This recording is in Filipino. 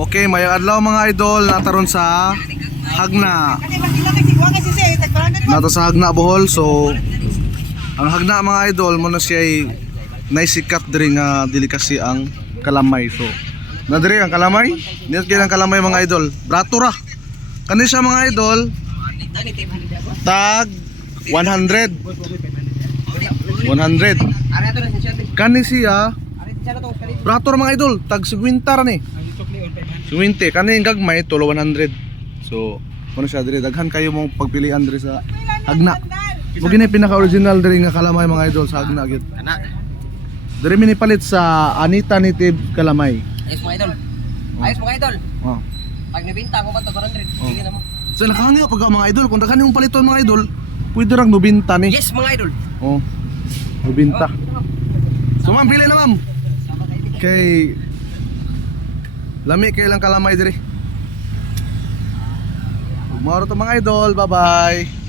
Okay, may adlaw mga idol, nataron sa Hagna. Nato sa Hagna Bohol. So ang Hagna mga idol mo na siya ay naisikat diri nga dili kasi ang kalamay. So nadiri ang kalamay, niyot kay ang kalamay mga idol. Brato ra. Kani siya mga idol. Tag 100. 100. Kani siya brato ra mga idol, tag 50 ra ni. 20 kani gagmay tulo 100. So kuno siya diri daghan kayo mong pagpilian diri sa Hagna. Mo gini pinaka original diri nga kalamay mga idol sa Hagna gyud. Diri mi palit sa Anita Native Kalamay. Ayos mga idol. Ayos mga idol. Oh. Pag nabinta ko pa to 400. Sige na mo. So nakahanga pag mga idol, kung daghan yung paliton mga idol, pwede rang 90 ni. Yes mga idol. Oh. 90. So ma'am, pili na ma'am. Kay lami kay lang kalamay diri. Maro to mga idol, bye-bye.